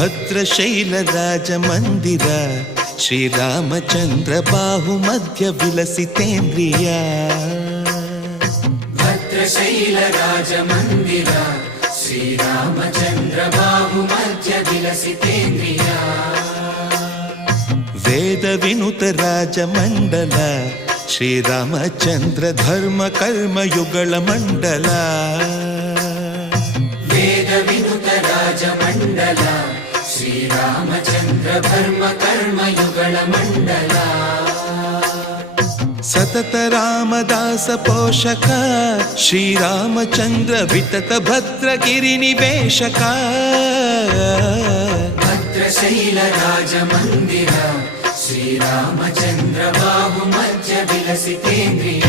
ಭದ್ರಶೈಲ ರಾಜ ಮಂದಿರ ಶ್ರೀರಾಮಚಂದ್ರ ಬಾಹು ಮಧ್ಯ ವಿಲಸಿತೇಂದ್ರಿಯ ಭದ್ರಶೈಲ ರಾಜ ಮಂದಿರ ಶ್ರೀರಾಮಚಂದ್ರ ಬಾಹು ಮಧ್ಯ ವಿಲಸಿತೇಂದ್ರಿಯ ವೇದ ವಿನುತ ರಾಜ ಮಂಡಲ ಶ್ರೀರಾಮಚಂದ್ರ ಧರ್ಮ ಕರ್ಮಯುಗಳ ಮಂಡಲ ವೇದ ವಿನುತ ರಾಜ ಮಂಡಲ ಶ್ರೀರಾಮಚಂದ್ರ ಧರ್ಮ ಕರ್ಮಯುಗಳ ಮಂಡಲ ಸತತ ರಾಮದಾಸ ಪೋಷಕ ಶ್ರೀರಾಮಚಂದ್ರ ವಿತತ ಭದ್ರಗಿರಿ ನಿವೇಶಕ ಭದ್ರಶೈಲ ರಾಜ ಮಂದಿರ ಶ್ರೀರಾಮಚಂದ್ರ ಬಾಹು ಮಧ್ಯ ವಿಲಸಿತೇಂದ್ರಿಯ